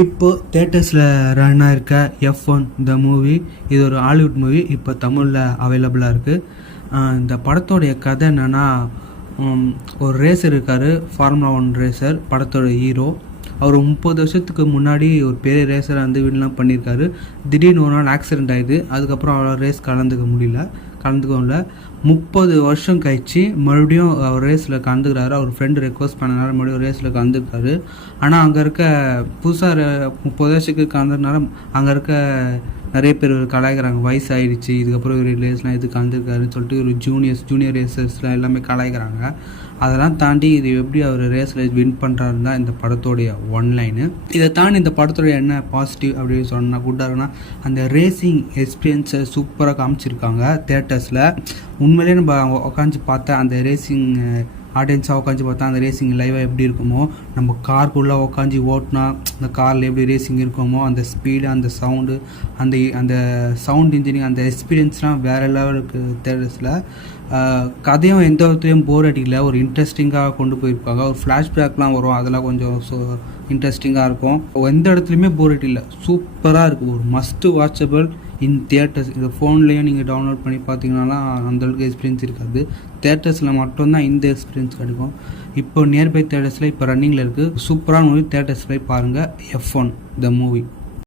இப்போ தேட்டர்ஸில் ரன் ஆயிருக்க F1 the movie, இது ஒரு ஹாலிவுட் மூவி. இப்போ தமிழில் அவைலபிளாக இருக்குது. இந்த படத்தோடைய கதை என்னென்னா, ஒரு ரேசர் இருக்கார், ஃபார்முலா 1 ரேசர், படத்தோட ஹீரோ. அவர் 30 வருஷத்துக்கு முன்னாடி ஒரு பெரிய ரேசரை வந்து வின்லாம் பண்ணியிருக்காரு. திடீர்னு ஒரு நாள் ஆக்சிடெண்ட் ஆகிடுது. அதுக்கப்புறம் அவரால் ரேஸ் கலந்துக்கவும் 30 வருஷம் கழிச்சு மறுபடியும் அவர் ரேஸில் கலந்துக்கிறாரு. அவர் ஃப்ரெண்டு ரெக்வஸ்ட் பண்ணனால மறுபடியும் ரேஸில் கலந்துருக்காரு. ஆனால் அங்கே இருக்க புதுசாக 30 வருஷத்துக்கு கலந்ததுனால அங்கே இருக்க நிறைய பேர் கலாய்க்கிறாங்க. வயசு ஆகிடுச்சு, இதுக்கப்புறம் ஒரு ரேஸ்லாம் எது கலந்துருக்காருன்னு சொல்லிட்டு ஒரு ஜூனியர் ரேசர்ஸ்லாம் எல்லாமே கலாய்க்கிறாங்க. அதெல்லாம் தாண்டி இது எப்படி அவர் ரேஸில் வின் பண்ணுறாருன்னு தான் இந்த படத்தோடைய ஒன்லைனு. இதை தாண்டி இந்த படத்தோடைய என்ன பாசிட்டிவ் அப்படின்னு சொன்னால் கூட்டாருன்னா, அந்த ரேசிங் எக்ஸ்பீரியன்ஸை சூப்பராக காமிச்சிருக்காங்க தேட்டர்ஸில். உண்மையிலே நம்ம உட்காந்து பார்த்தா அந்த ரேசிங் ஆடியன்ஸாக உட்காந்து பார்த்தா அந்த ரேசிங் லைவாக எப்படி இருக்குமோ, நம்ம காருக்குள்ளே உட்காந்து ஓட்டினா அந்த காரில் எப்படி ரேசிங் இருக்குமோ, அந்த ஸ்பீடு, அந்த சவுண்டு, அந்த சவுண்ட் இன்ஜினியரிங், அந்த எக்ஸ்பீரியன்ஸ்லாம் வேறு லெவலுக்கு தேட்டர்ஸில். கதையும் எந்த விதத்துலையும் போர் அடிக்கல, ஒரு இன்ட்ரெஸ்டிங்காக கொண்டு போயிருப்பாங்க. ஒரு ஃப்ளாஷ்பேக்லாம் வரும், அதெல்லாம் கொஞ்சம் இன்ட்ரெஸ்டிங்காக இருக்கும். எந்த இடத்துலையுமே போர் அடிக்கல, சூப்பராக இருக்குது. ஒரு மஸ்ட் வாட்சபிள் இன் தியேட்டர்ஸ். இது ஃபோன்லேயும் நீங்கள் டவுன்லோட் பண்ணி பார்த்தீங்கன்னா அந்தளவுக்கு எக்ஸ்பீரியன்ஸ் இருக்காது. தேட்டர்ஸில் மட்டும்தான் இந்த எக்ஸ்பீரியன்ஸ் கிடைக்கும். இப்போ நியர்பை தேட்டர்ஸில் இப்போ ரன்னிங்கில் இருக்குது. சூப்பரான மூவி, தேட்டர்ஸ் போய் பாருங்கள். F1 the movie.